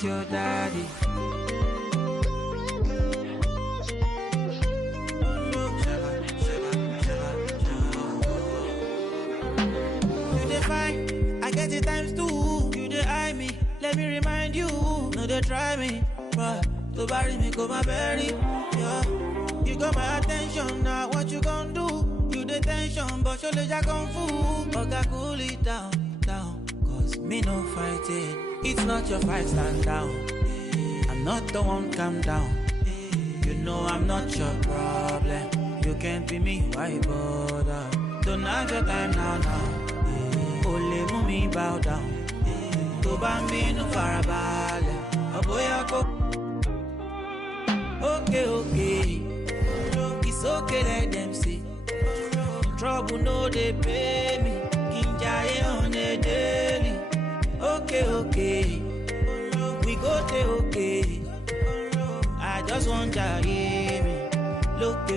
miss your daddy. You define, I get it times two. You dey eye me, let me remind you. No, they try me, but to bury me, go my berry. Yeah, you got my attention now. What you gonna do? You the tension, but your legs are kung fu. Okay, cool it down, down. Cause me no fighting. It's not your fight, stand down. I'm not the one, calm down. You know I'm not your problem. You can't be me, why bother? Don't have your time now. Only mummy bow down. To bambino farabale. A boy I go. Okay. It's okay, let them see. Trouble no they pay me. Kinjaye on a daily. Okay. We go to okay. I just want to hear me. Look.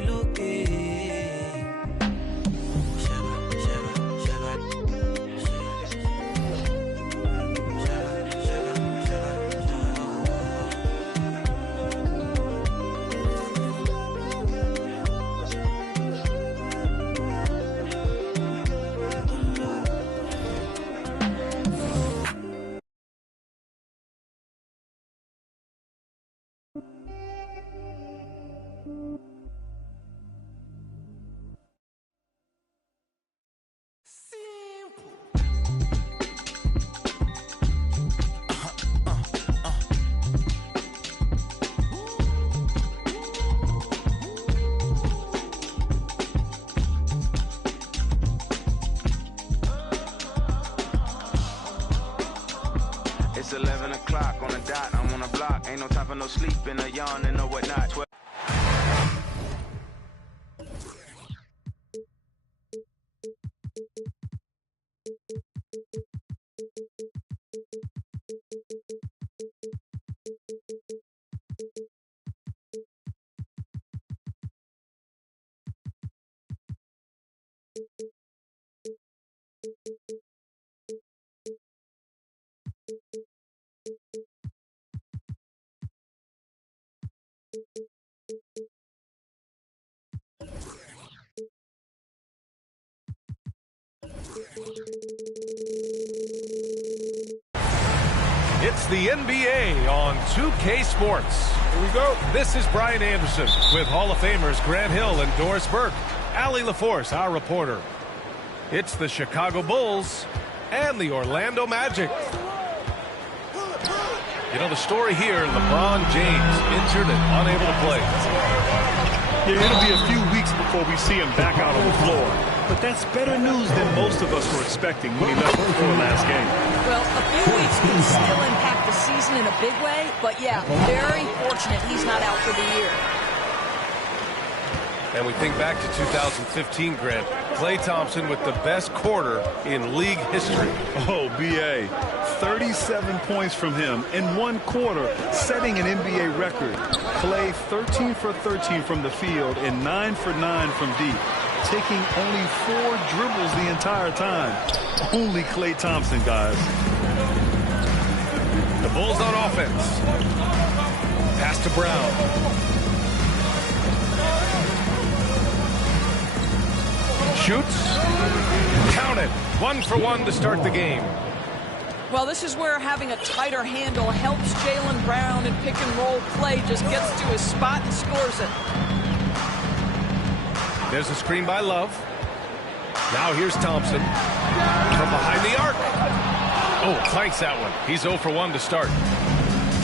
It's 11 o'clock on the dot, I'm on the block. Ain't no time for no sleeping, or yawning, or whatnot. It's the NBA on 2K Sports. Here we go. This is Brian Anderson with Hall of Famers Grant Hill and Doris Burke. Allie LaForce, our reporter. It's the Chicago Bulls and the Orlando Magic. You know the story here, LeBron James injured and unable to play. Yeah, it'll be a few weeks before we see him back out on the floor. But that's better news than most of us were expecting when he left before last game. Well, a few weeks can still impact the season in a big way, but yeah, very fortunate he's not out for the year. And we think back to 2015, Grant. Klay Thompson with the best quarter in league history. Oh, B.A. 37 points from him in one quarter, setting an NBA record. Klay 13 for 13 from the field and 9 for 9 from deep, taking only 4 dribbles the entire time. Only Klay Thompson, guys. The Bulls on offense. Pass to Brown. Shoots. Count it. 1 for 1 to start the game. Well, this is where having a tighter handle helps Jaylen Brown in pick-and-roll play. Just gets to his spot and scores it. There's a screen by Love. Now here's Thompson. From behind the arc. Oh, clanks that one. He's 0 for 1 to start.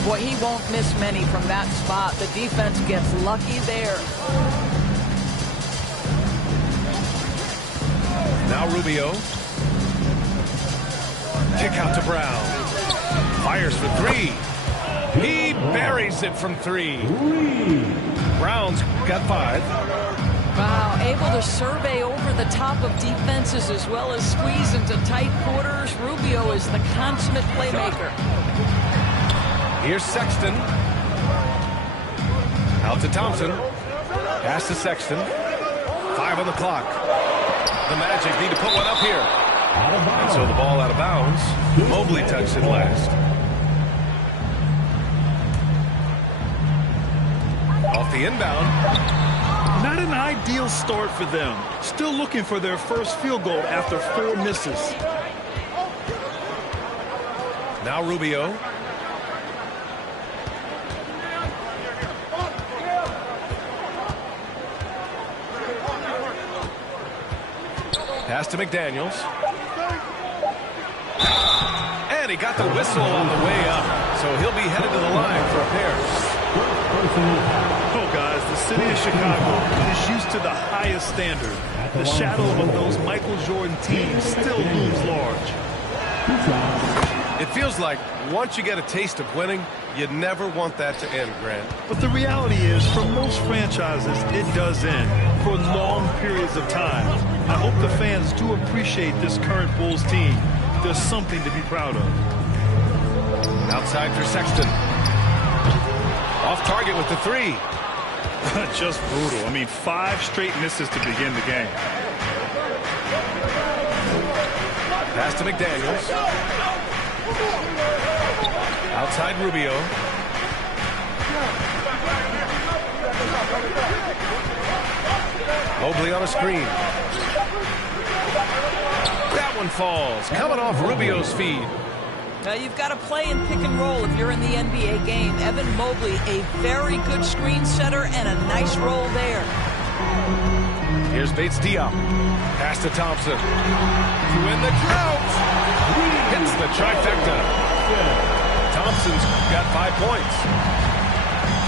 Boy, he won't miss many from that spot. The defense gets lucky there. Now Rubio. Kick out to Brown. Fires for 3. He buries it from 3. Brown's got 5. Wow, able to survey over the top of defenses as well as squeeze into tight quarters. Rubio is the consummate playmaker. Here's Sexton. Out to Thompson. Pass to Sexton. 5 on the clock. The Magic need to put one up here. And so the ball out of bounds. Mobley touched it last. off the inbound. Not an ideal start for them. Still looking for their first field goal after 4 misses. Now Rubio. Pass to McDaniels. And he got the whistle on the way up. So he'll be headed to the line for a pair. Oh, guys, the city of Chicago is used to the highest standard. The shadow of those Michael Jordan teams still looms large. It feels like once you get a taste of winning, you never want that to end, Grant. But the reality is, for most franchises, it does end for long periods of time. I hope the fans do appreciate this current Bulls team. There's something to be proud of. Outside for Sexton. Off target with the 3. Just brutal. I mean, 5 straight misses to begin the game. Pass to McDaniels. Outside Rubio. Mobley on a screen. That one falls. Coming off Rubio's feed. You've got to play in pick and roll if you're in the NBA game. Evan Mobley, a very good screen setter and a nice roll there. Here's Bates Diop. Pass to Thompson. To win the drought. Hits the trifecta. Thompson's got 5 points.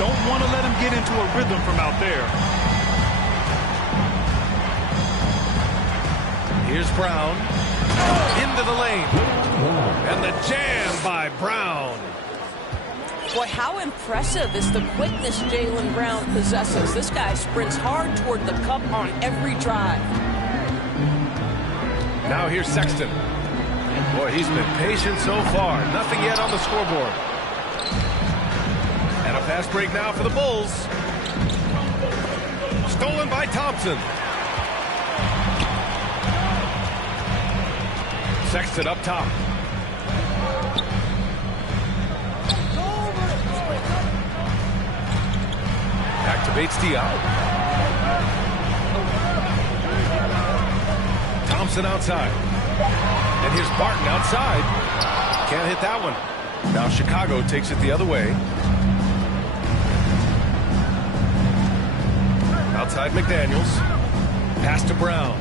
Don't want to let him get into a rhythm from out there. Here's Brown. Into the lane. And the jam by Brown. Boy, how impressive is the quickness Jaylen Brown possesses. This guy sprints hard toward the cup on every drive. Now here's Sexton. Boy, he's been patient so far. Nothing yet on the scoreboard. And a fast break now for the Bulls. Stolen by Thompson. Sexton up top. Back to Bates Diop. Thompson outside. And here's Barton outside. Can't hit that one. Now Chicago takes it the other way. Outside McDaniels. Pass to Brown.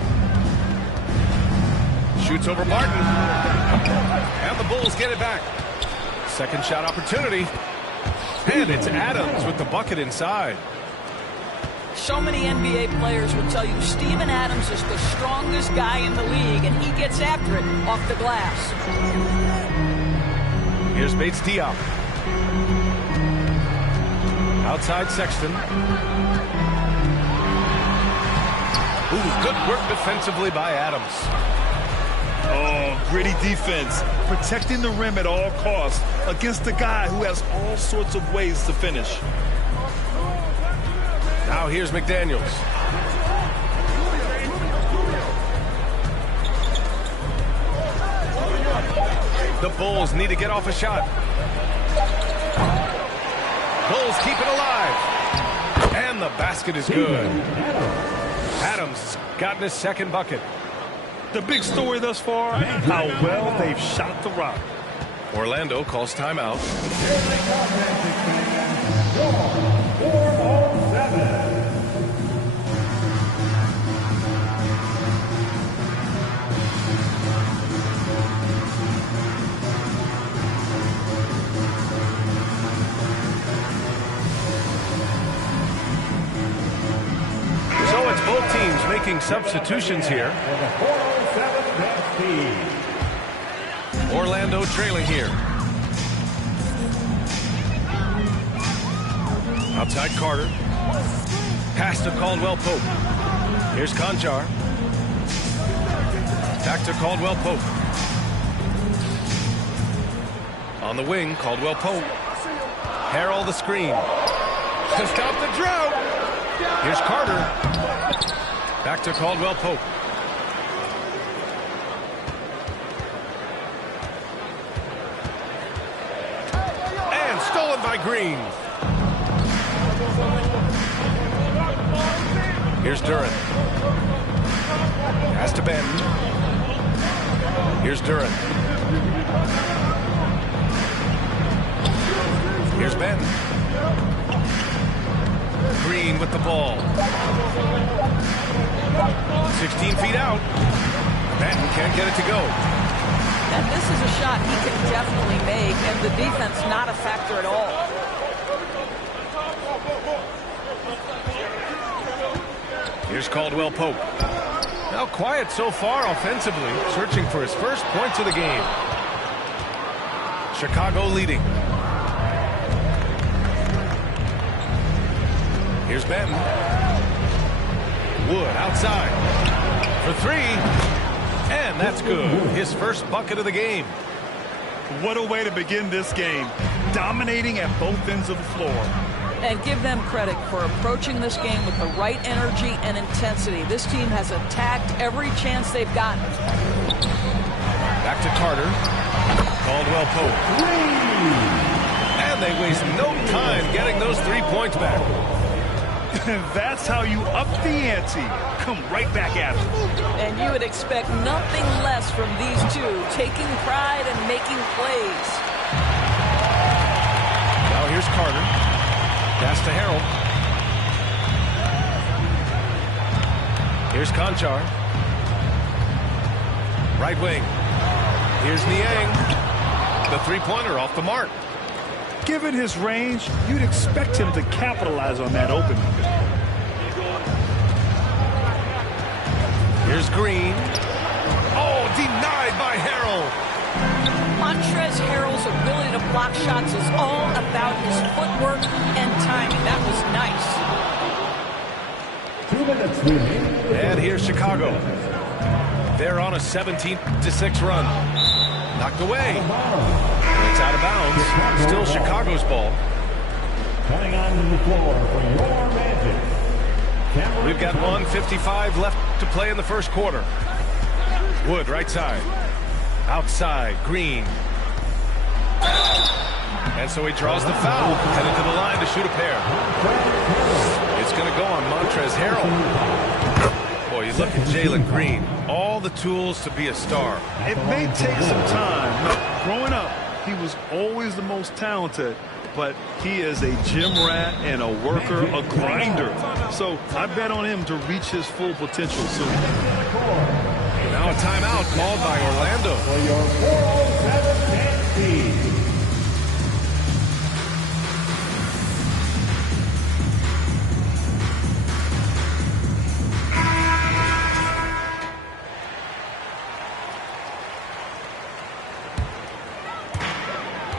Shoots over Barton. And the Bulls get it back. Second shot opportunity. And it's Adams with the bucket inside. So many NBA players will tell you Steven Adams is the strongest guy in the league, and he gets after it off the glass. Here's Bates Diop. Outside Sexton. Ooh, good work defensively by Adams. Oh, gritty defense. Protecting the rim at all costs against a guy who has all sorts of ways to finish. Now here's McDaniels. The Bulls need to get off a shot. Bulls keep it alive. And the basket is good. Adams gotten his second bucket. The big story thus far, how well they've shot the rock. Orlando calls timeout. So it's both teams making substitutions here. Orlando trailing here. Outside Carter. Pass to Caldwell Pope. Here's Conchar. Back to Caldwell Pope. On the wing, Caldwell Pope. Harrell the screen. To stop the drought. Here's Carter. Back to Caldwell Pope. And stolen by Green. Here's Duran. Has to bend. Here's Duran. Here's Ben. Green with the ball. 16 feet out. Benton can't get it to go. And this is a shot he can definitely make, and the defense not a factor at all. Here's Caldwell Pope. Now quiet so far offensively, searching for his first points of the game. Chicago leading. Here's Benton. Wood outside for three. And that's good. His first bucket of the game. What a way to begin this game. Dominating at both ends of the floor. And give them credit for approaching this game with the right energy and intensity. This team has attacked every chance they've gotten. Back to Carter. Caldwell Pope. And they waste no time getting those 3 points back. That's how you up the ante. Come right back at it. And you would expect nothing less from these two, taking pride and making plays. Now here's Carter. Pass to Harrell. Here's Conchar. Right wing. Here's Niang. The three-pointer off the mark. Given his range, you'd expect him to capitalize on that opening. Here's Green. Oh, denied by Harrell. Montrezl Harrell's ability to block shots is all about his footwork and timing. That was nice. 2 minutes remaining. And here's Chicago. They're on a 17-6 run. Knocked away. It's out of bounds. Still Chicago's ball. Coming onto the floor for your Magic. We've got 1:55 left to play in the first quarter. Wood right side. Outside, Green. And so he draws the foul. Headed to the line to shoot a pair. It's going to go on Montrezl Harrell. Boy, you look at Jalen Green. All the tools to be a star. It may take some time. Growing up, he was always the most talented, but he is a gym rat and a worker, a grinder. So I bet on him to reach his full potential soon. Now a timeout called by Orlando. For your 407 team.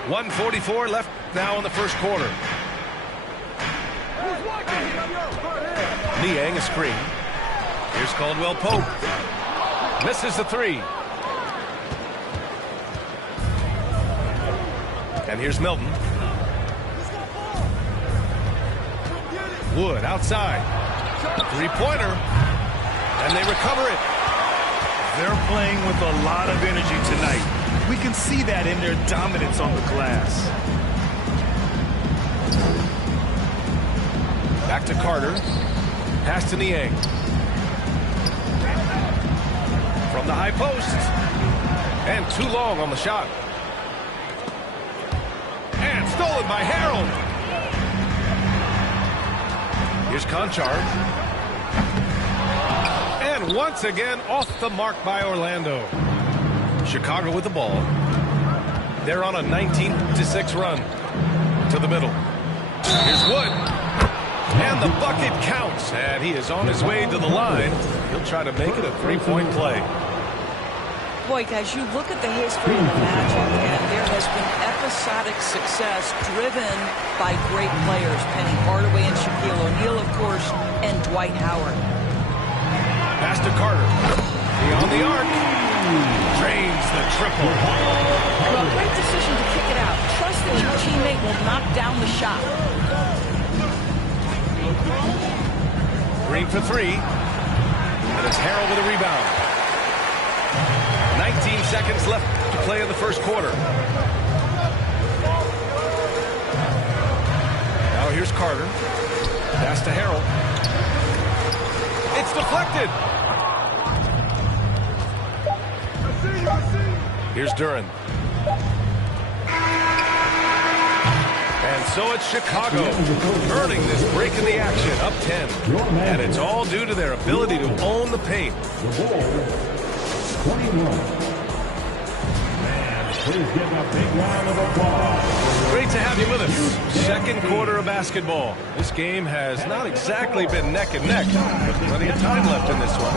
.144 left now in the first quarter. Niang a screen. Here's Caldwell Pope. Misses the three. And here's Milton. Wood outside. Three-pointer. And they recover it. They're playing with a lot of energy tonight. We can see that in their dominance on the glass. Back to Carter. Pass to Niang. From the high post. And too long on the shot. And stolen by Harrell. Here's Conchar. And once again off the mark by Orlando. Chicago with the ball. They're on a 19-6 run. To the middle. Here's Wood. And the bucket counts. And he is on his way to the line. He'll try to make it a three-point play. Boy, guys, you look at the history of the Magic, and there has been episodic success driven by great players. Penny Hardaway and Shaquille O'Neal, of course, and Dwight Howard. Pass to Carter. Beyond the arc. Drains the triple. Well, great decision to kick it out. Trust that your teammate will knock down the shot. Green for three. And it's Harrell with a rebound. 19 seconds left to play in the first quarter. Now here's Carter. Pass to Harrell. It's deflected. Here's Duran. And so it's Chicago earning this break in the action, up 10. And it's all due to their ability to own the paint. The ball, 21. Please give a big round of applause. Great to have you with us. Second quarter of basketball. This game has not exactly been neck and neck, but plenty of time left in this one.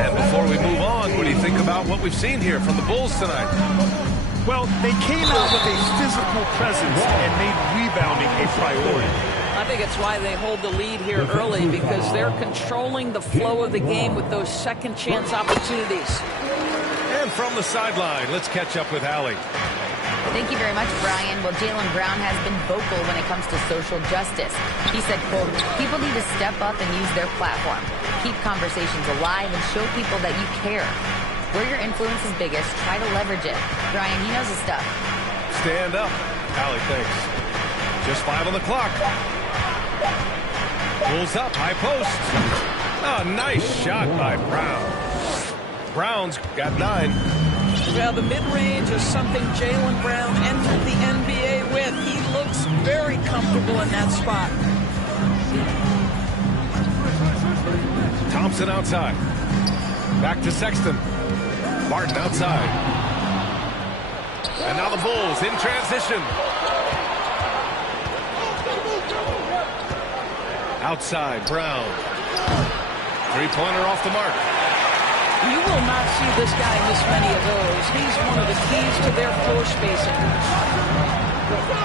And before we move on, what do you think about what we've seen here from the Bulls tonight? Well, they came out with a physical presence and made rebounding a priority. I think it's why they hold the lead here early, because they're controlling the flow of the game with those second chance opportunities. And from the sideline, let's catch up with Allie. Thank you very much, Brian. Well, Jaylen Brown has been vocal when it comes to social justice. He said, quote, people need to step up and use their platform. Keep conversations alive and show people that you care. Where your influence is biggest, try to leverage it. Brian, he knows his stuff. Stand up. Allie, thanks. Just 5 on the clock. Pulls up, high post. Oh, nice shot by Brown. Brown's got 9. Well, the mid-range is something Jaylen Brown entered the NBA with. He looks very comfortable in that spot. Thompson outside. Back to Sexton. Martin outside. And now the Bulls in transition. Outside, Brown. Three-pointer off the mark. You will not see this guy miss many of those. He's one of the keys to their floor spacing.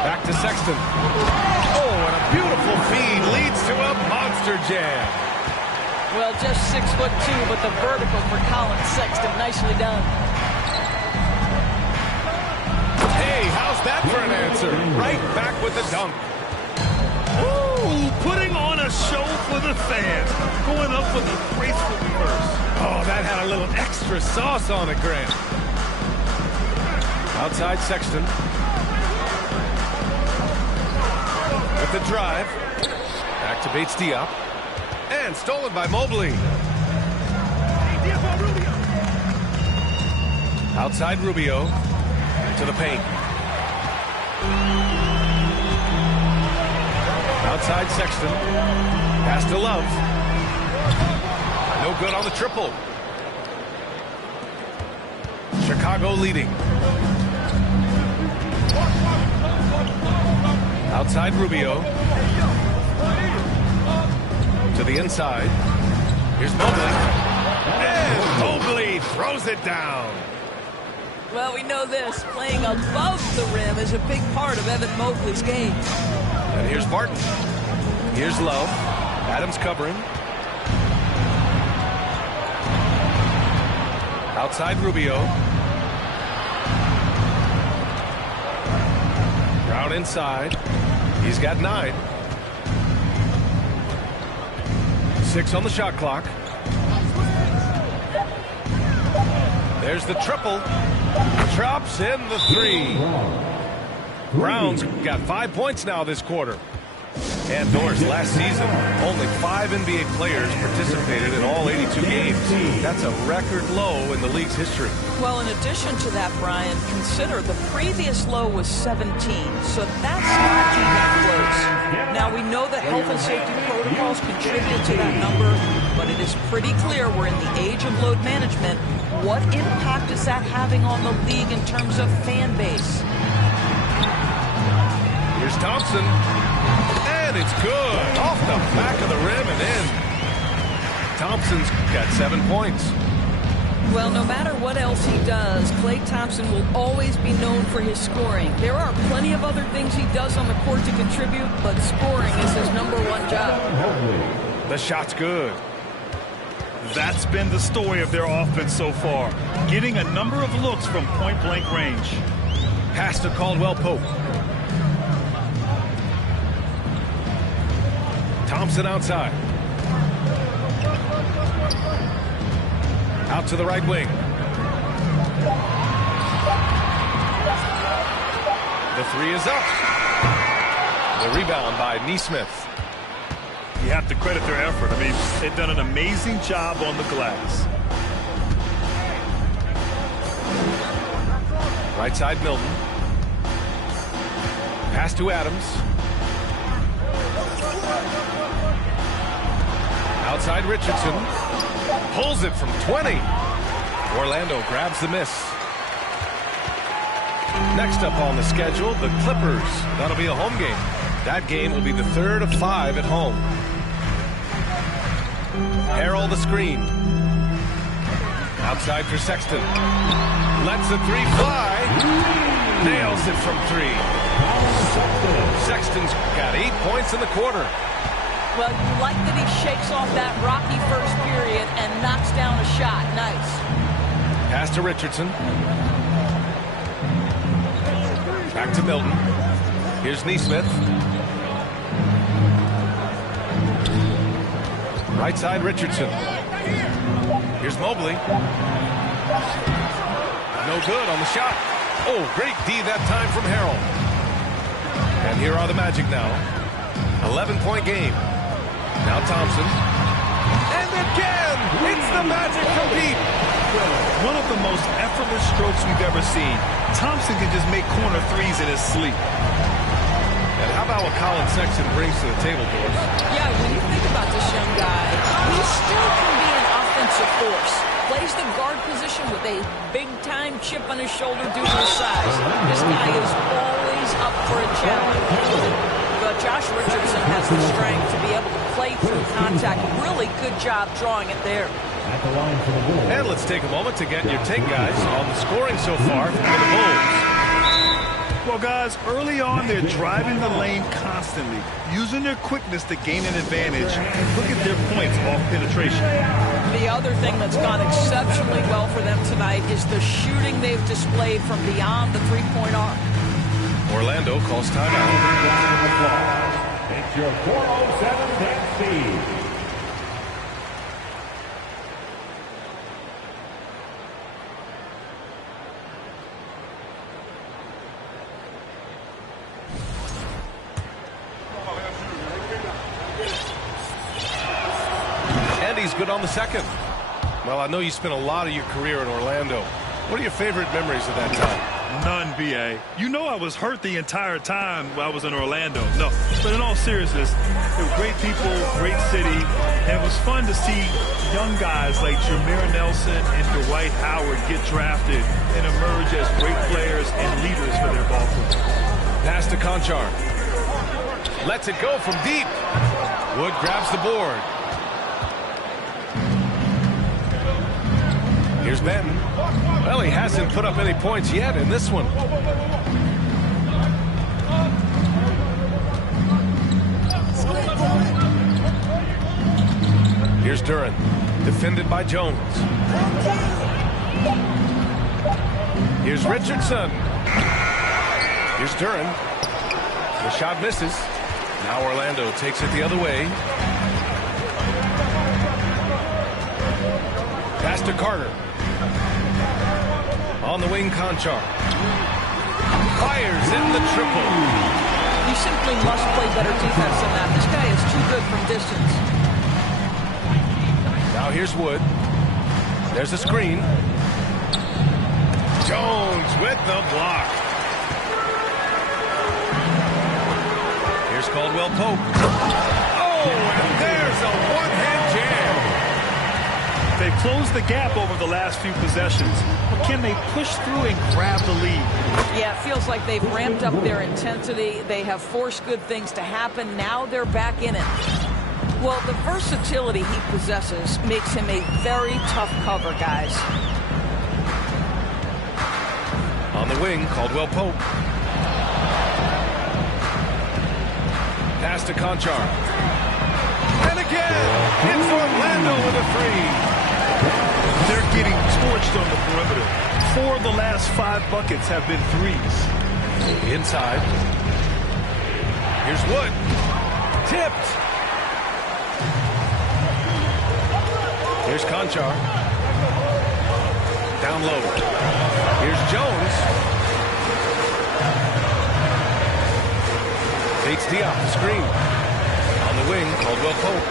Back to Sexton. Oh, and a beautiful feed leads to a monster jam. Well, just 6'2", but the vertical for Colin Sexton. Nicely done. Hey, how's that for an answer? Right back with the dunk. Ooh, putting on a show for the fans. Going up for the graceful reverse. Oh, that had a little extra sauce on it, Grant. Outside Sexton. With the drive. Activates Diop. And stolen by Mobley. Outside Rubio. To the paint. Outside Sexton. Pass to Love. No good on the triple. Chicago leading. Outside Rubio. To the inside. Here's Mobley. And Mobley throws it down. Well, we know this. Playing above the rim is a big part of Evan Mobley's game. And here's Barton. Here's Love. Adams covering. Outside Rubio. Brown inside. He's got 9. 6 on the shot clock. There's the triple. Drops in the 3. Brown's got 5 points now this quarter. And Doris, last season, only 5 NBA players participated in all 82 games. That's a record low in the league's history. Well, in addition to that, Brian, consider the previous low was 17, so that's not even close. Now, we know that health and safety protocols contribute to that number, but it is pretty clear we're in the age of load management. What impact is that having on the league in terms of fan base? Here's Thompson. And it's good. Off the back of the rim and in. Thompson's got 7 points. Well, no matter what else he does, Klay Thompson will always be known for his scoring. There are plenty of other things he does on the court to contribute, but scoring is his #1 job. The shot's good. That's been the story of their offense so far. Getting a number of looks from point-blank range. Pass to Caldwell Pope. Thompson outside. Out to the right wing. The 3 is up. The rebound by Nesmith. You have to credit their effort. I mean, they've done an amazing job on the glass. Right side, Milton. Pass to Adams. Outside, Richardson. Pulls it from 20. Orlando grabs the miss. Next up on the schedule, the Clippers. That'll be a home game. That game will be the third of 5 at home. Harrell the screen. Outside for Sexton. Lets the three fly. Nails it from 3. Sexton's got 8 points in the quarter. Well, you like that he shakes off that rocky first period and knocks down a shot. Nice. Pass to Richardson. Back to Milton. Here's Neesmith. Right side, Richardson. Here's Mobley. No good on the shot. Oh, great D that time from Harrell. And here are the Magic now. 11-point game. Now Thompson. And again, it's the Magic from deep. One of the most effortless strokes we've ever seen. Thompson can just make corner threes in his sleep. And how about what Colin Sexton brings to the table, Doris? Yeah, when you think about this young guy, he still can be an offensive force. Plays the guard position with a big-time chip on his shoulder due to his size. This guy is always up for a challenge. But Josh Richardson has the strength to be able to play through contact. Really good job drawing it there. And let's take a moment to get your take, guys, on the scoring so far for the Bulls. Well, guys, early on, they're driving the lane constantly, using their quickness to gain an advantage. Look at their points off penetration. The other thing that's gone exceptionally well for them tonight is the shooting they've displayed from beyond the three-point arc. Orlando calls timeout. It's your 4:07 net speed. And he's good on the second. Well, I know you spent a lot of your career in Orlando. What are your favorite memories of that time? None, B.A. You know I was hurt the entire time while I was in Orlando. No, but in all seriousness, they were great people, great city, and it was fun to see young guys like Jameer Nelson and Dwight Howard get drafted and emerge as great players and leaders for their ball club. Pass to Conchar. Lets it go from deep. Wood grabs the board. Here's Benton. Well, he hasn't put up any points yet in this one. Here's Duran, defended by Jones. Here's Richardson. Here's Duran. The shot misses. Now Orlando takes it the other way. Pass to Carter. On the wing, Conchar. Fires in the triple. You simply must play better defense than that. This guy is too good from distance. Now here's Wood. There's a screen. Jones with the block. Here's Caldwell Pope. Oh, and there's a one-hand jam. They've closed the gap over the last few possessions. But can they push through and grab the lead? Yeah, it feels like they've ramped up their intensity. They have forced good things to happen. Now they're back in it. Well, the versatility he possesses makes him a very tough cover, guys. On the wing, Caldwell Pope. Pass to Conchar. And again, it's Orlando with a three. They're getting torched on the perimeter. 4 of the last 5 buckets have been threes. Inside. Here's Wood. Tipped. Here's Conchar. Down low. Here's Jones. Takes Diop, the screen. On the the wing, Caldwell Pope.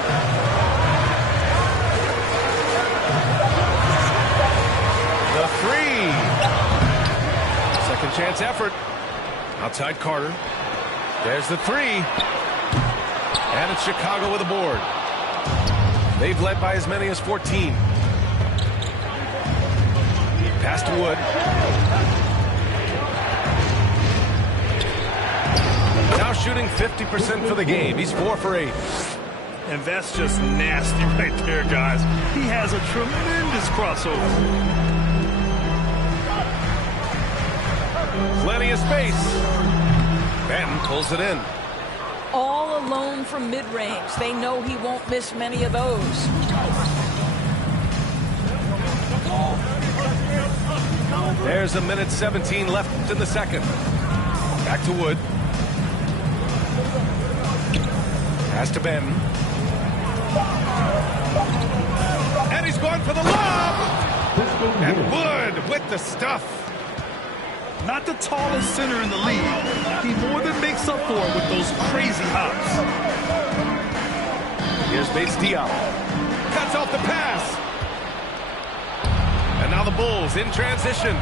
The three. Second chance effort. Outside Carter. There's the three. And it's Chicago with a board. They've led by as many as 14. Pass to Wood. Now shooting 50% for the game. He's 4 for 8. And that's just nasty right there, guys. He has a tremendous crossover. Plenty of space. Ben pulls it in. All alone from mid-range. They know he won't miss many of those. There's a minute 17 left in the second. Back to Wood. Pass to Ben. And he's going for the lob. And Wood with the stuff. Not the tallest center in the league. He more than makes up for it with those crazy hops. Here's Bates Diop. Cuts off the pass. And now the Bulls in transition.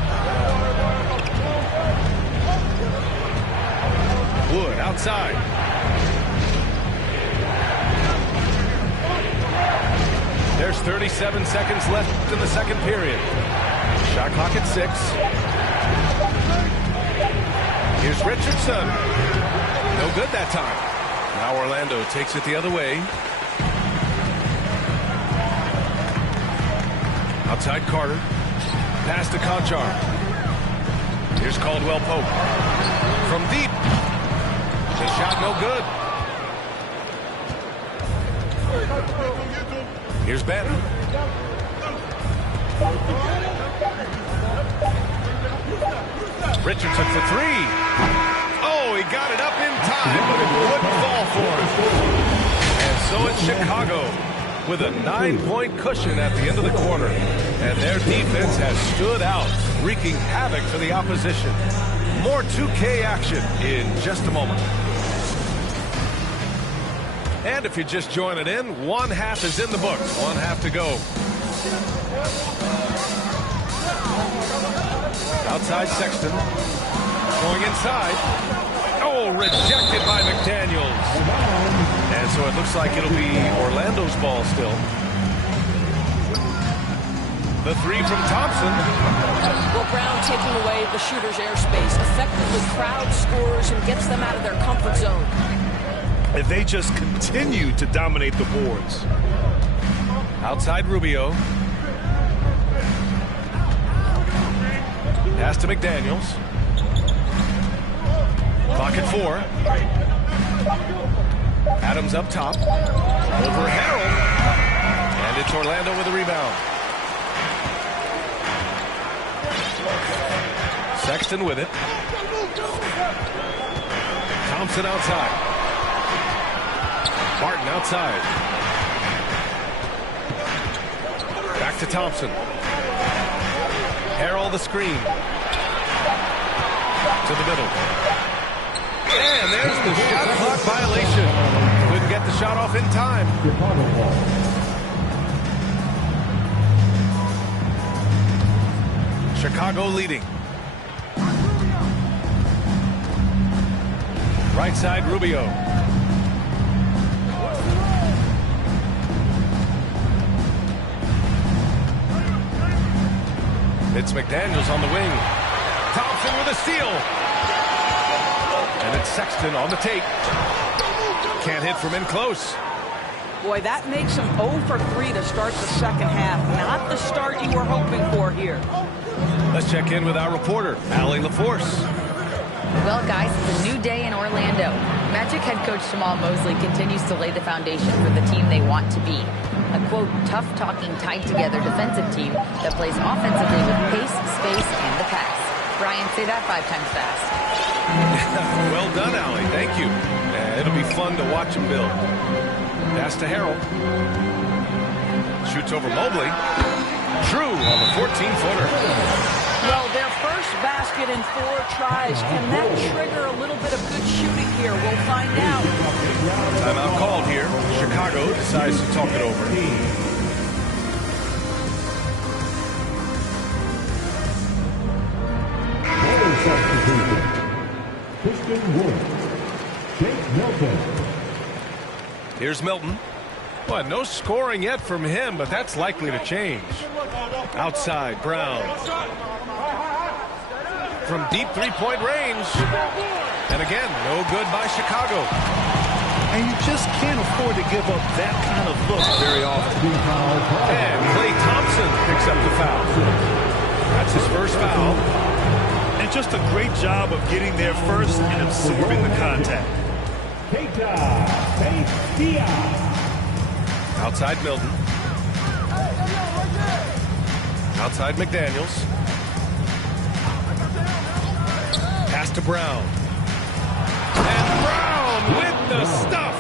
Wood outside. There's 37 seconds left in the second period. Shot clock at 6. Here's Richardson. No good that time. Now Orlando takes it the other way. Outside Carter. Pass to Conchar. Here's Caldwell Pope. From deep. The shot no good. Here's Ben. Richardson for 3. Oh, he got it up in time, but it wouldn't fall for him. And so it's Chicago with a 9-point cushion at the end of the quarter. And their defense has stood out, wreaking havoc for the opposition. More 2K action in just a moment. And if you're just joining in, one half is in the books. One half to go. Outside Sexton. Going inside. Oh, rejected by McDaniels. And so it looks like it'll be Orlando's ball still. The 3 from Thompson. Well, Brown taking away the shooter's airspace effectively crowds scorers and gets them out of their comfort zone. And they just continue to dominate the boards. Outside Rubio. Pass to McDaniels. Clock at 4. Adams up top. Over Harrell. And it's Orlando with a rebound. Sexton with it. Thompson outside. Martin outside. Back to Thompson. Harrell the screen. To the middle. And there's the shot clock violation. Couldn't get the shot off in time. Chicago leading. Right side, Rubio. It's McDaniels on the wing. Thompson with a steal. And it's Sexton on the take. Can't hit from in close. Boy, that makes him 0 for 3 to start the second half. Not the start you were hoping for here. Let's check in with our reporter, Allie LaForce. Well, guys, it's a new day in Orlando. Magic head coach Jamal Mosley continues to lay the foundation for the team they want to be. A, quote, tough-talking, tied-together defensive team that plays offensively with pace, space, and the pass. Brian, say that 5 times fast. Well done, Allie. Thank you. It'll be fun to watch him build. Pass to Harrell. Shoots over Mobley. True on the 14-footer. Well, their first basket in 4 tries. Can that trigger a little bit of good shooting here? We'll find out. Timeout called here. Chicago decides to talk it over. Here's Milton. Well, no scoring yet from him, but that's likely to change. Outside, Brown. From deep three-point range. And again, no good by Chicago. And you just can't afford to give up that kind of look very often. And Klay Thompson picks up the foul. That's his first foul. And just a great job of getting there first and absorbing the contact. Outside Milton. Outside McDaniels. Pass to Brown. And Brown with the stuff.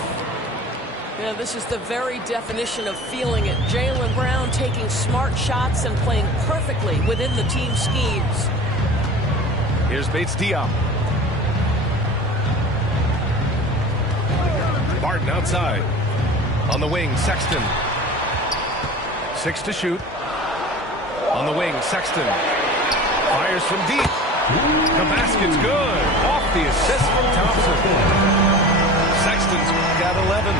Yeah, this is the very definition of feeling it. Jaylen Brown taking smart shots and playing perfectly within the team schemes. Here's Bates Diop. Barton outside. On the wing, Sexton. 6 to shoot. On the wing, Sexton. Fires from deep. The basket's good. Off the assist from Thompson. Sexton's got 11.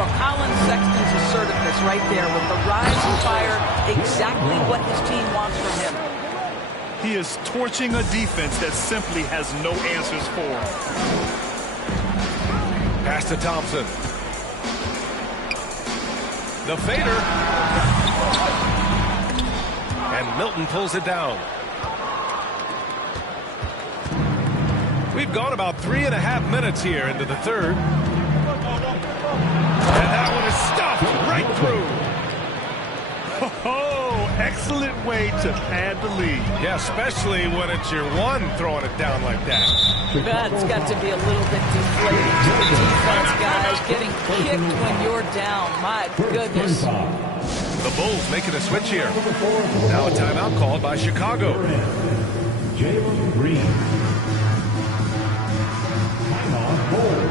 Well, Colin Sexton's assertiveness right there with the rise and fire, exactly what his team wants from him. He is torching a defense that simply has no answers for him. Pass to Thompson. The fader. And Milton pulls it down. We've gone about 3.5 minutes here into the third. And that one is stuffed right through. Oh, excellent way to pad the lead. Yeah, especially when it's your one throwing it down like that. That's got to be a little bit deflating to the defense, guys. Getting kicked when you're down. My goodness. The Bulls making a switch here. Now a timeout called by Chicago. Jalen Green. Timeout Bulls.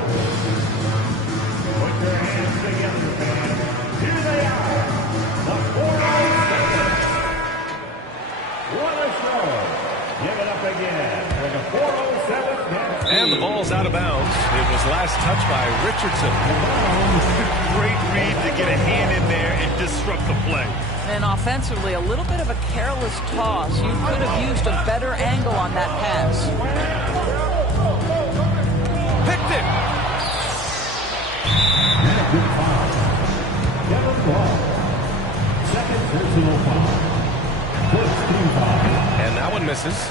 Put your hands together, fans. Here they are. The 407. What a show. Give it up again for the 407. And the ball's out of bounds. It was last touched by Richardson. Great read to get a hand in there and disrupt the play. And offensively, a little bit of a careless toss. You could have used a better angle on that pass. Picked it. Second personal foul. First team foul. And that one misses.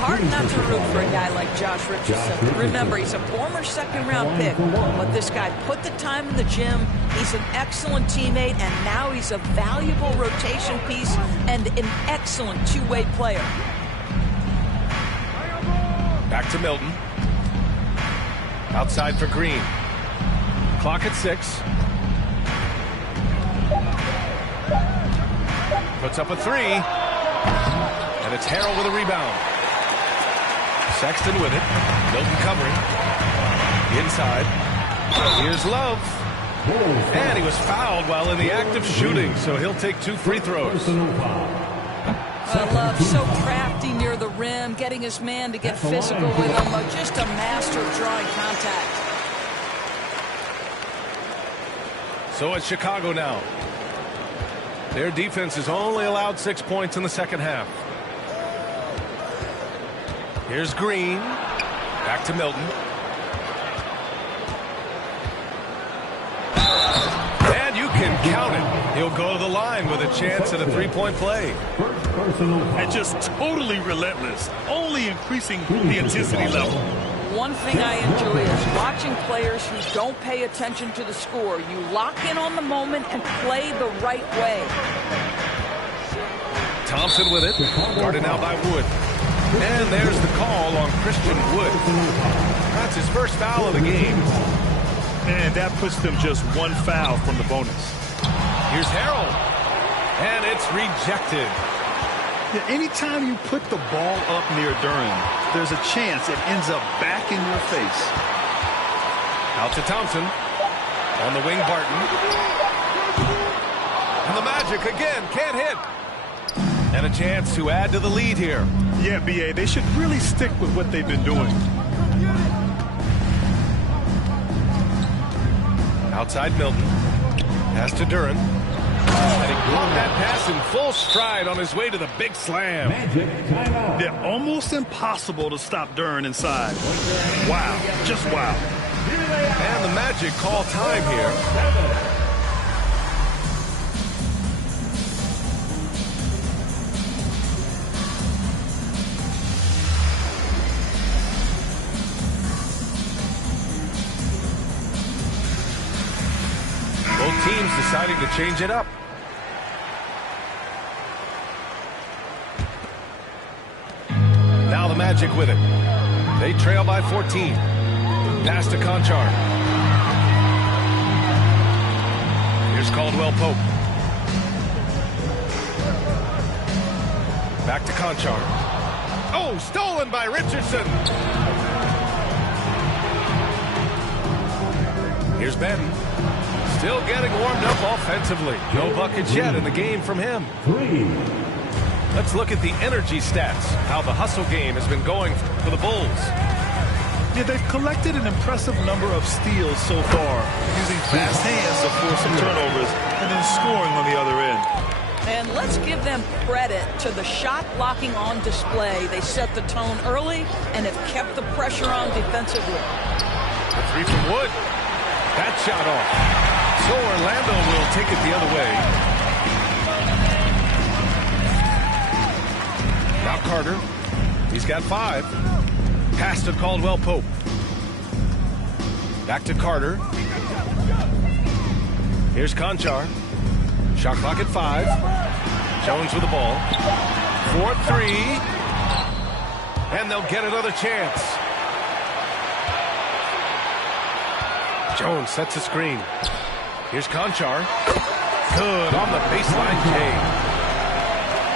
Hard not to root for a guy like Josh Richardson. Remember, he's a former second-round pick, but this guy put the time in the gym. He's an excellent teammate, and now he's a valuable rotation piece and an excellent two-way player. Back to Milton. Outside for Green. Clock at 6. Puts up a 3. And it's Harrell with a rebound. Sexton with it. Milton covering. Inside. Here's Love. And he was fouled while in the act of shooting, so he'll take 2 free throws. Love so crafty near the rim, getting his man to get physical with him. Just a master of drawing contact. So it's Chicago now. Their defense has only allowed 6 points in the second half. Here's Green. Back to Milton. And you can count it. He'll go to the line with a chance at a 3-point play. And just totally relentless, only increasing the intensity level. One thing I enjoy is watching players who don't pay attention to the score. You lock in on the moment and play the right way. Thompson with it. Guarded now by Wood. And there's the call on Christian Wood. That's his first foul of the game. And that puts them just 1 foul from the bonus. Here's Harrell. And it's rejected. Yeah, anytime you put the ball up near Duran, there's a chance it ends up back in your face. Out to Thompson. On the wing, Barton. And the Magic again can't hit. And a chance to add to the lead here. Yeah, B.A., they should really stick with what they've been doing. Outside Milton. Pass to Duran. And he caught that pass in full stride on his way to the big slam. They're almost impossible to stop Duran inside. Wow, just wow. And the Magic call time here. Both teams deciding to change it up. Now the Magic with it. They trail by 14. Pass to Conchar. Here's Caldwell Pope. Back to Conchar. Oh, stolen by Richardson. Here's Benton. Still getting warmed up offensively. No buckets yet in the game from him. Let's look at the energy stats, how the hustle game has been going for the Bulls. Yeah, they've collected an impressive number of steals so far, using fast hands to force some turnovers and then scoring on the other end. And let's give them credit to the shot blocking on display. They set the tone early and have kept the pressure on defensively. A three from Wood. That shot off. So Orlando will take it the other way. Now Carter. He's got 5. Pass to Caldwell Pope. Back to Carter. Here's Conchar. Shot clock at 5. Jones with the ball. 4-3. And they'll get another chance. Jones sets a screen. Here's Conchar. Good on the baseline K.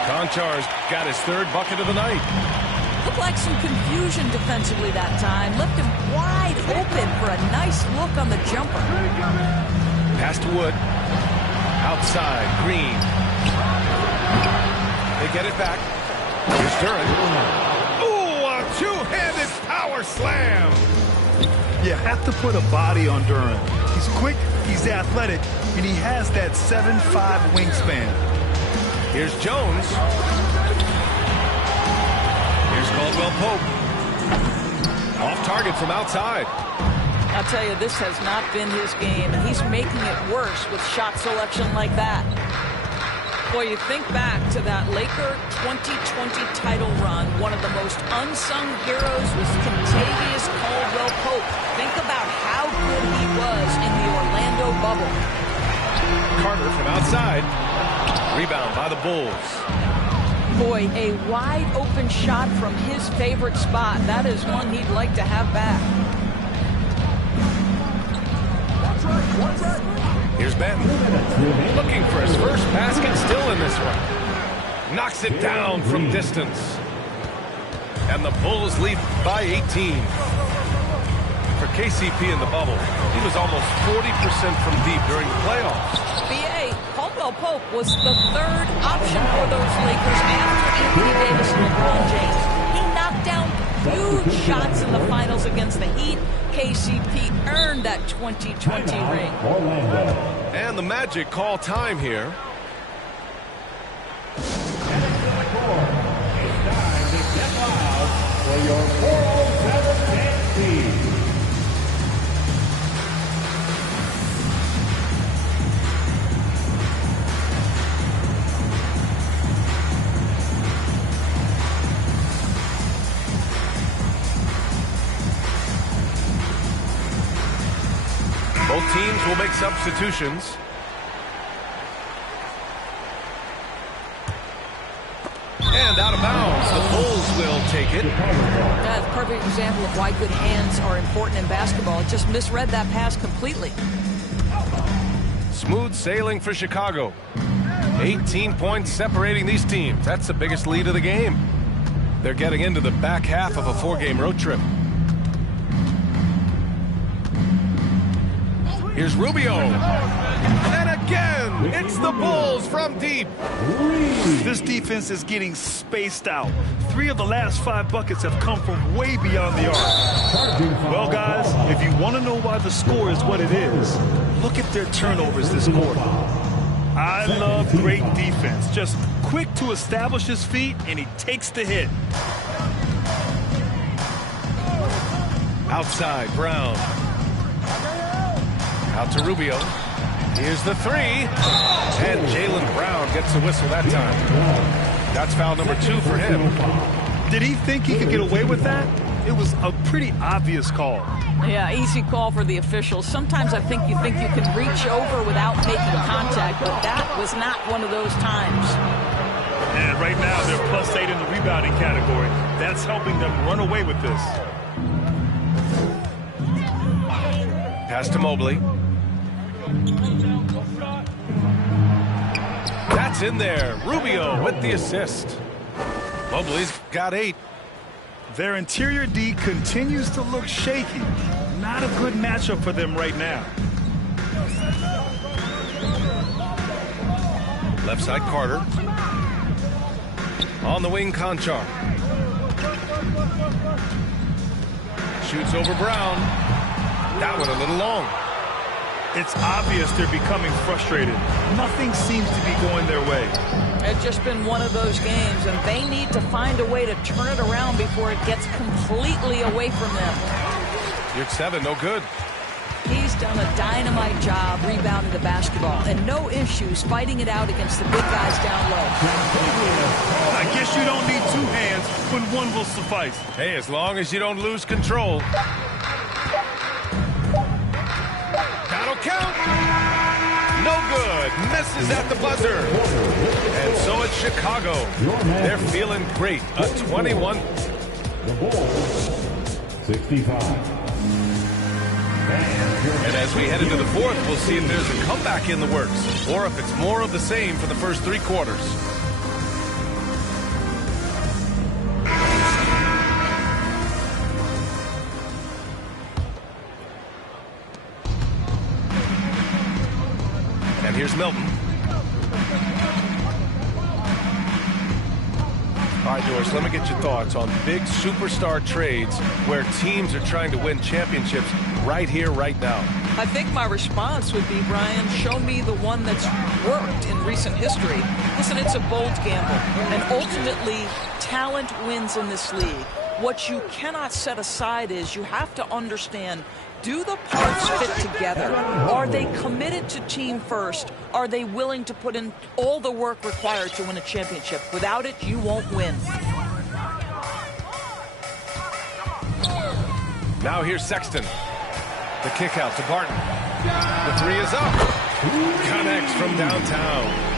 Conchar's got his 3rd bucket of the night. Looked like some confusion defensively that time. Left him wide open for a nice look on the jumper. Pass to Wood. Outside, Green. They get it back. Here's Duran. Ooh, a two-handed power slam. You have to put a body on Duran. He's quick, he's athletic, and he has that 7'5" wingspan. Here's Jones. Here's Caldwell Pope. Off target from outside. I'll tell you, this has not been his game, and he's making it worse with shot selection like that. Boy, you think back to that Laker 2020 title run, one of the most unsung heroes was Kentavious Caldwell Pope. Think about how good he was in the Orlando bubble. Carter from outside. Rebound by the Bulls. Boy, a wide open shot from his favorite spot. That is one he'd like to have back. Here's Ben. Looking for his first basket, still in this one. Knocks it down from distance. And the Bulls lead by 18. For KCP in the bubble, he was almost 40% from deep during the playoffs. B.A. Caldwell Pope was the 3rd option for those Lakers after Anthony Davis and LeBron James. He knocked down huge shots in the finals against the Heat. KCP earned that 2020 ring. And the Magic call time here. It's time to step out for your 407 dance team. Both teams will make substitutions. And out of bounds. The Bulls will take it. That's a perfect example of why good hands are important in basketball. It just misread that pass completely. Smooth sailing for Chicago. 18 points separating these teams. That's the biggest lead of the game. They're getting into the back half of a 4-game road trip. Here's Rubio. And again, it's the Bulls from deep. This defense is getting spaced out. 3 of the last 5 buckets have come from way beyond the arc. Well, guys, if you want to know why the score is what it is, look at their turnovers this quarter. I love great defense. Just quick to establish his feet, and he takes the hit. Outside, Brown. Out to Rubio. Here's the 3. And Jaylen Brown gets the whistle that time. That's foul number 2 for him. Did he think he could get away with that? It was a pretty obvious call. Yeah, easy call for the officials. Sometimes I think you can reach over without making contact, but that was not one of those times. And right now they're +8 in the rebounding category. That's helping them run away with this. Pass to Mobley. That's in there. Rubio with the assist. Mobley's got 8. Their interior D continues to look shaky. Not a good matchup for them right now. Left side, Carter. On the wing, Conchar. Shoots over Brown. That one a little long. It's obvious they're becoming frustrated. Nothing seems to be going their way. It's just been one of those games, and they need to find a way to turn it around before it gets completely away from them. You're at 7, no good. He's done a dynamite job rebounding the basketball, and no issues fighting it out against the big guys down low. I guess you don't need 2 hands when one will suffice. Hey, as long as you don't lose control. That'll count. No good. Misses at the buzzer. And so it's Chicago. They're feeling great. A 21. The Bulls, 65. And as we head into the 4th, we'll see if there's a comeback in the works or if it's more of the same for the first 3 quarters. And here's Milton. All right, Doris, let me get your thoughts on big superstar trades where teams are trying to win championships right here, right now. I think my response would be, Brian, show me the one that's worked in recent history. Listen, it's a bold gamble, and ultimately, talent wins in this league. What you cannot set aside is you have to understand, do the parts fit together? Are they committed to team first? Are they willing to put in all the work required to win a championship? Without it, you won't win. Now here's Sexton. The kick out to Barton. The 3 is up. Connects from downtown.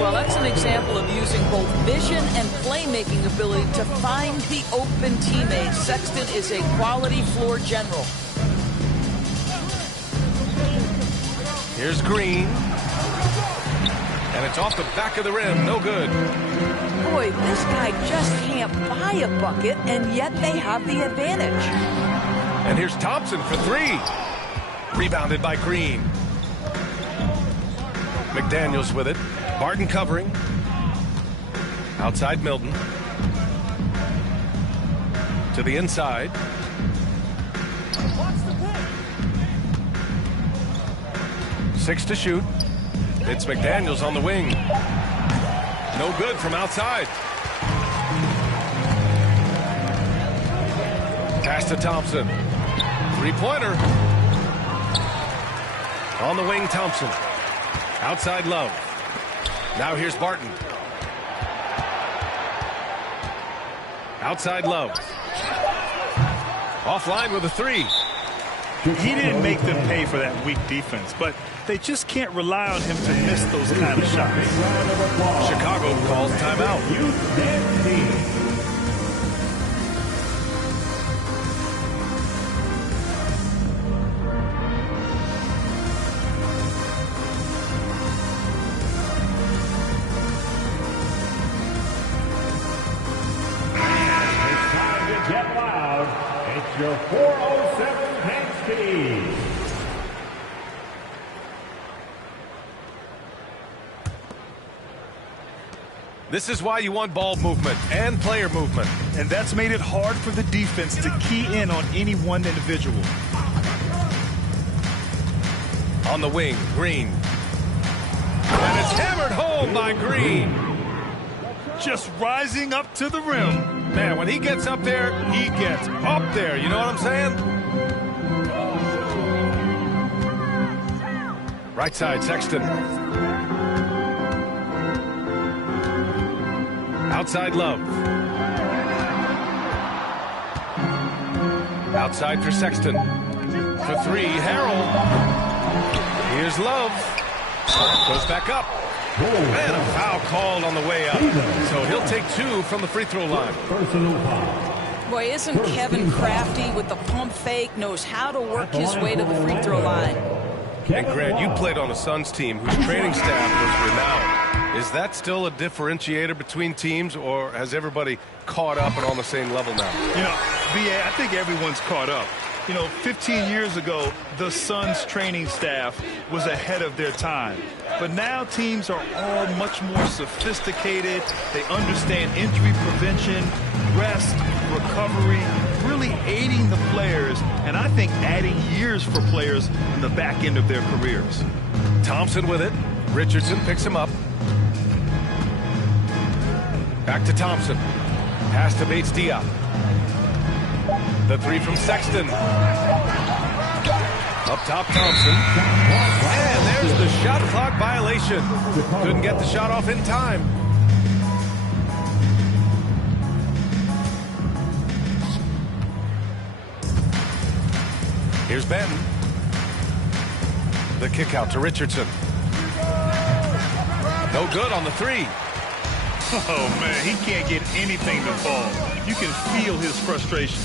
Well, that's an example of using both vision and playmaking ability to find the open teammates. Sexton is a quality floor general. Here's Green. And it's off the back of the rim. No good. Boy, this guy just can't buy a bucket, and yet they have the advantage. And here's Thompson for 3. Rebounded by Green. McDaniels with it. Barton covering. Outside Milton. To the inside. Six to shoot. It's McDaniels on the wing. No good from outside. Pass to Thompson. Three-pointer. On the wing, Thompson. Outside Love. Now here's Barton. Outside Love. Offline with a 3. He didn't make them pay for that weak defense, but they just can't rely on him to miss those kind of shots. Chicago calls timeout. your 407 tank speed. This is why you want ball movement and player movement. And that's made it hard for the defense to key in on any one individual. On the wing, Green. And it's hammered home by Green. Just rising up to the rim. Man, when he gets up there, he gets up there. You know what I'm saying? Right side, Sexton. Outside, Love. Outside for Sexton. For three, Harrell. Here's Love. Goes back up. And a foul called on the way up. So he'll take 2 from the free throw line. Boy, isn't Kevin crafty with the pump fake, knows how to work his way to the free throw line. And Grant, you played on a Suns team whose training staff was renowned. Is that still a differentiator between teams, or has everybody caught up and on the same level now? You know, B.A., I think everyone's caught up. You know, 15 years ago, the Suns training staff was ahead of their time. But now teams are all much more sophisticated. They understand injury prevention, rest, recovery, really aiding the players, and I think adding years for players in the back end of their careers. Thompson with it. Richardson picks him up. Back to Thompson. Pass to Bates-Diop. The three from Sexton. Up top, Thompson. And there's the shot clock violation. Couldn't get the shot off in time. Here's Benton. The kick out to Richardson. No good on the three. Oh, man, he can't get anything to fall. You can feel his frustration.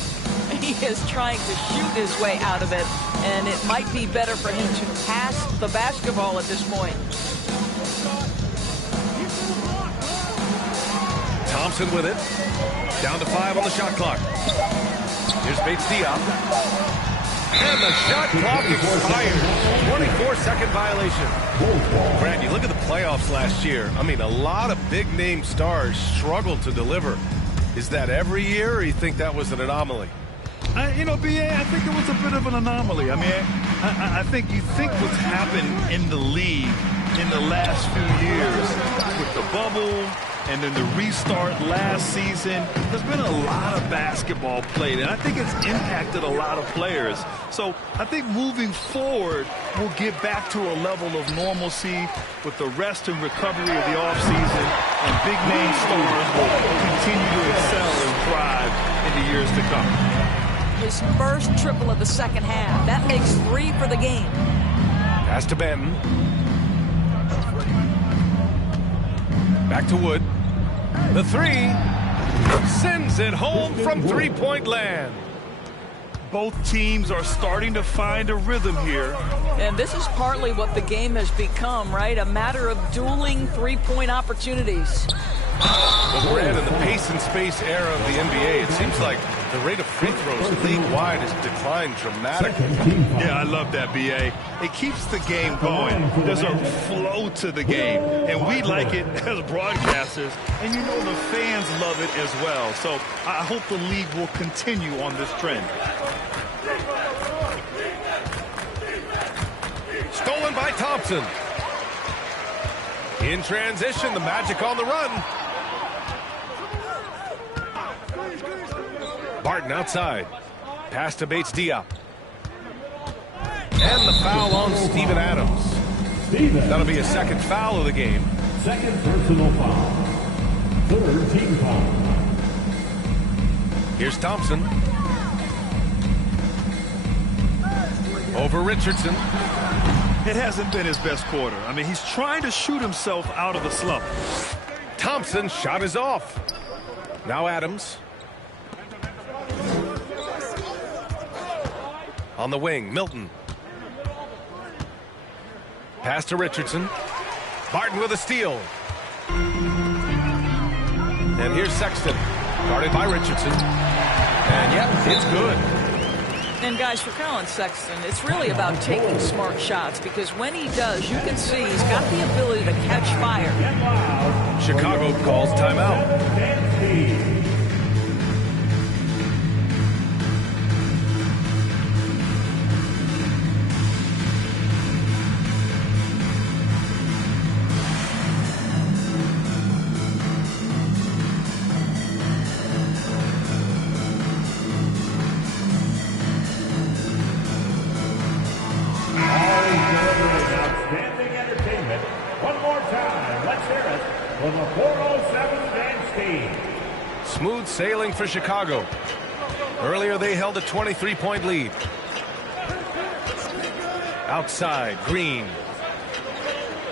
He is trying to shoot his way out of it, and it might be better for him to pass the basketball at this point. Thompson with it. Down to 5 on the shot clock. Here's Bates-Diop. And the shot clock expired. 24-second violation. Brad, you look at the playoffs last year. I mean, a lot of big-name stars struggled to deliver. Is that every year, or you think that was an anomaly? You know, B.A., I think it was a bit of an anomaly. I mean, I think you think what's happened in the league in the last few years with the bubble and then the restart last season, there's been a lot of basketball played, and I think it's impacted a lot of players. So I think moving forward, we'll get back to a level of normalcy with the rest and recovery of the offseason, and big-name stars will continue to excel and thrive in the years to come. His first triple of the second half. That makes 3 for the game. Pass to Benton. Back to Wood. The three sends it home from three-point land. Both teams are starting to find a rhythm here. And this is partly what the game has become, right? A matter of dueling three-point opportunities. Well, Brad, in the pace and space era of the NBA, it seems like the rate of free throws league-wide has declined dramatically. Yeah, I love that, B.A. It keeps the game going. There's a flow to the game, and we like it as broadcasters, and you know the fans love it as well. So I hope the league will continue on this trend. Stolen by Thompson. In transition, the Magic on the run. Barton outside. Pass to Bates-Diop. And the foul on Steven Adams. That'll be a second foul of the game. Second personal foul. Third team foul. Here's Thompson. Over Richardson. It hasn't been his best quarter. I mean, he's trying to shoot himself out of the slump. Thompson's shot is off. Now Adams. On the wing, Milton. Pass to Richardson. Barton with a steal. And here's Sexton. Guarded by Richardson. And yep, it's good. And guys, for Colin Sexton, it's really about taking smart shots, because when he does, you can see he's got the ability to catch fire. Chicago calls timeout. Outstanding entertainment. One more time. Let's hear it for the 407 Dynasty. Smooth sailing for Chicago. Earlier they held a 23-point lead. Outside, Green.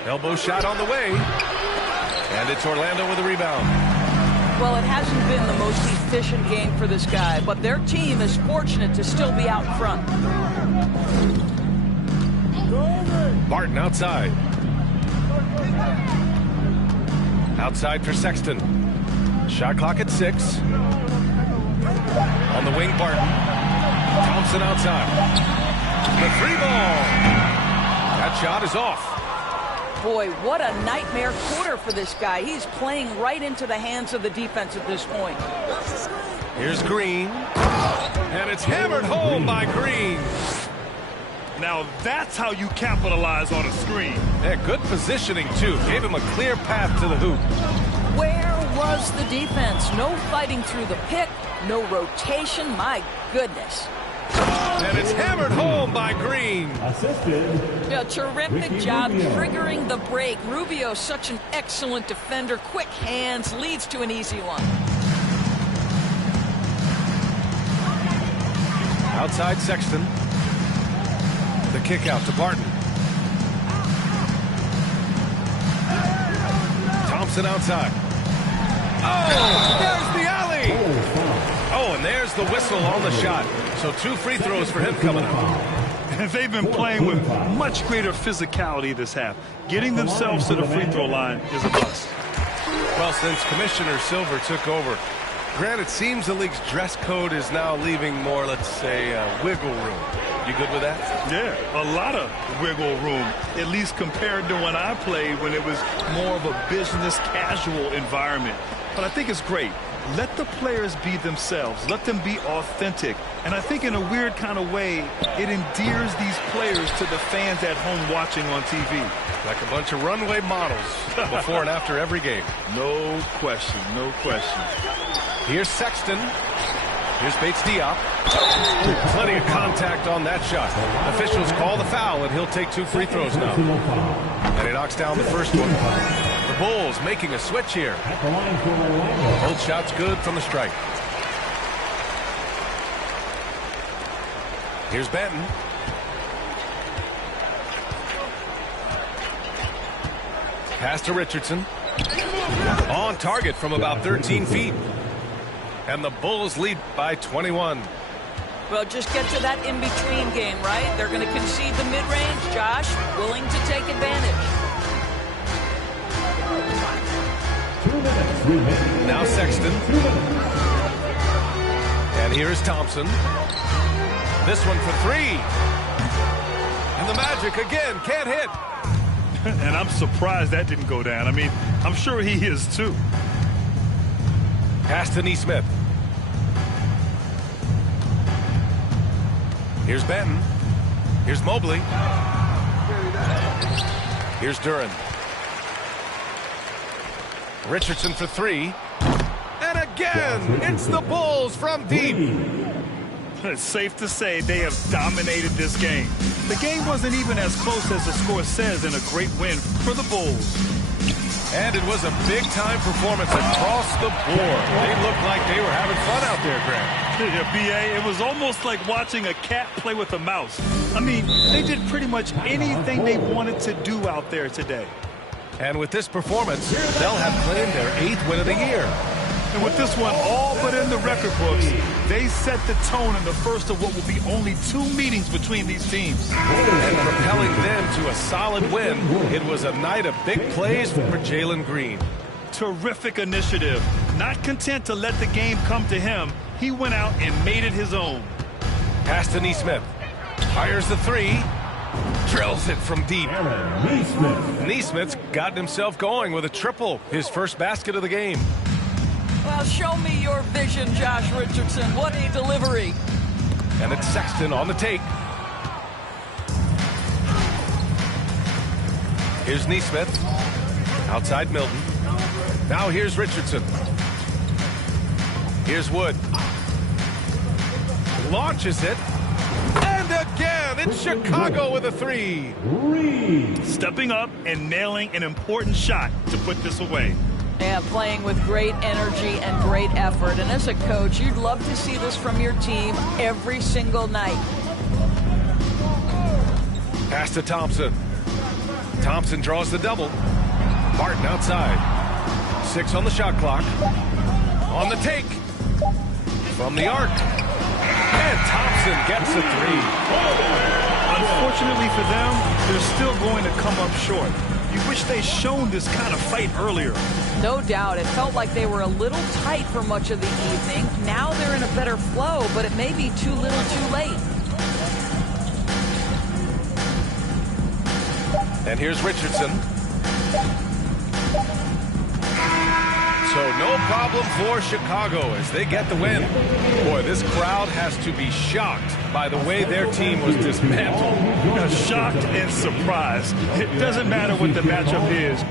Elbow shot on the way. And it's Orlando with a rebound. Well, it hasn't been the most efficient game for this guy, but their team is fortunate to still be out in front. Barton outside. Outside for Sexton. Shot clock at 6. On the wing, Barton. Thompson outside. The free ball. That shot is off. Boy, what a nightmare quarter for this guy. He's playing right into the hands of the defense at this point. Here's Green. And it's hammered home by Green. Now that's how you capitalize on a screen. Yeah, good positioning, too. Gave him a clear path to the hoop. Where was the defense? No fighting through the pick, no rotation. My goodness. And it's hammered home by Green. Assisted. A terrific job triggering the break. Rubio's such an excellent defender. Quick hands, leads to an easy one. Outside Sexton. The kick out to Barton. Thompson outside. Oh, there's the alley. Oh, and there's the whistle on the shot. So 2 free throws for him coming up. And they've been playing with much greater physicality this half. Getting themselves to the free throw line is a must. Well, since Commissioner Silver took over, Grant, it seems the league's dress code is now leaving more, let's say, wiggle room. You good with that? Yeah, a lot of wiggle room, at least compared to when I played, when it was more of a business casual environment. But I think it's great. Let the players be themselves. Let them be authentic. And I think in a weird kind of way, it endears these players to the fans at home watching on TV. Like a bunch of runway models before and after every game. No question, no question. Here's Sexton. Here's Bates Diop. Plenty of contact on that shot. Officials call the foul, and he'll take 2 free throws now. And he knocks down the first one. The Bulls making a switch here. Both shots good from the stripe. Here's Benton. Pass to Richardson. On target from about 13 feet. And the Bulls lead by 21. Well, just get to that in-between game, right? They're going to concede the mid-range. Josh, willing to take advantage. 2 minutes remaining. Now Sexton. And here's Thompson. This one for 3. And the Magic again can't hit. And I'm surprised that didn't go down. I mean, I'm sure he is too. Pass to Nesmith. Here's Benton. Here's Mobley. Here's Duran. Richardson for 3. And again, it's the Bulls from deep. It's safe to say they have dominated this game. The game wasn't even as close as the score says, in a great win for the Bulls. And it was a big-time performance across the board. They looked like they were having fun out there, Grant. Yeah, B.A., it was almost like watching a cat play with a mouse. I mean, they did pretty much anything they wanted to do out there today. And with this performance, they'll have claimed their 8th win of the year. And with this one all but in the record books, they set the tone in the first of what will be only 2 meetings between these teams. And propelling them to a solid win, it was a night of big plays for Jalen Green. Terrific initiative. Not content to let the game come to him, he went out and made it his own. Pass to Neesmith. Fires the three. Drills it from deep. Neesmith's gotten himself going with a triple. His first basket of the game. Well, show me your vision, Josh Richardson. What a delivery. And it's Sexton on the take. Here's Neesmith. Outside Milton. Now here's Richardson. Here's Wood. Launches it. And again, it's Chicago with a three. Stepping up and nailing an important shot to put this away. Yeah, playing with great energy and great effort. And as a coach, you'd love to see this from your team every single night. Pass to Thompson. Thompson draws the double. Martin outside. 6 on the shot clock. On the take. From the arc. And Thompson gets a three. Unfortunately for them, they're still going to come up short. You wish they'd shown this kind of fight earlier. No doubt. It felt like they were a little tight for much of the evening. Now they're in a better flow, but it may be too little too late. And here's Richardson. So no problem for Chicago as they get the win. Boy, this crowd has to be shocked by the way their team was dismantled. Shocked and surprised. It doesn't matter what the matchup is.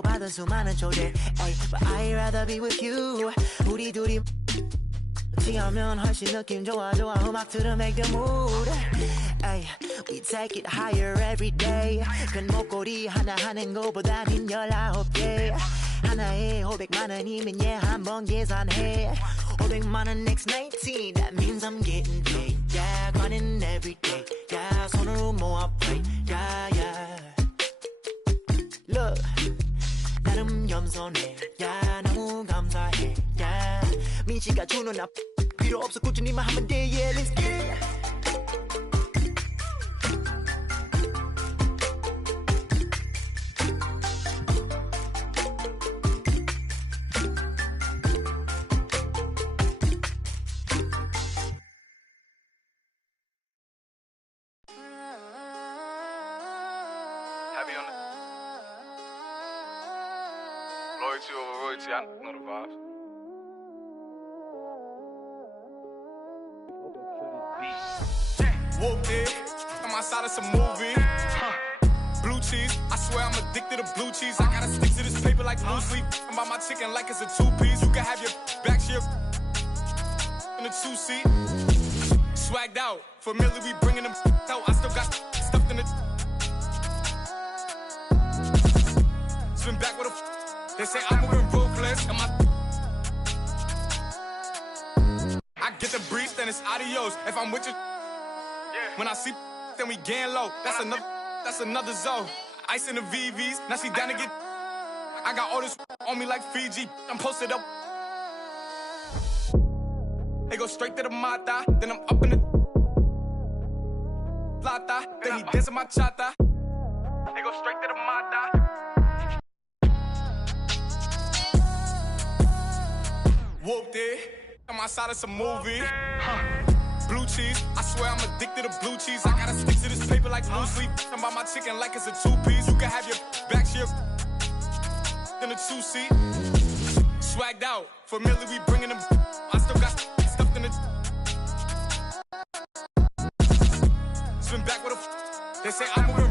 받은 수많은 초대, but I'd rather be with you. 우리 둘이 지하면 훨씬 느낌 좋아 음악 들어 make the mood. We take it higher every day. 큰 목걸이 하나 하는 거보다는 19개. 하나에 500만 원이면 한번 계산해. 500만 원 next 19, that means I'm getting paid. Yeah, grinding every day. Yeah, 손으로 모아 play. Yeah, yeah. Look. 나름 겸손해, 야 너무 감사해, 야 민씨가 주는 앞 필요 없어 꾸준히만 하면 돼, yeah let's get it. Loyalty over royalty, I know the vibes. Whooped it, I'm outside of some movie. Blue cheese, I swear I'm addicted to blue cheese. I gotta stick to this paper like blue sleep. I'm by my chicken like it's a 2-piece. You can have your back shift in a 2-seat. Swagged out, familiar, we bringing them out. I still got stuffed in the. Spin back with a. They say I'm moving ruthless, and I get the breeze, then it's adios. If I'm with you, when I see, then we gang low. That's another zone. Ice in the VVs, now she down to get. I got all this on me like Fiji. I'm posted up. They go straight to the mata, then I'm up in the plata. Then he dancing my chata. They go straight to the mata. Whooped it, I'm outside of some movie. Blue cheese, I swear I'm addicted to blue cheese. I gotta stick to this paper like blue sleep. I'm by my chicken like it's a 2-piece. You can have your back shift in a 2-seat. Swagged out, familiar, we bringing them. I still got stuffed in the. Spin back with a. They say I'm moving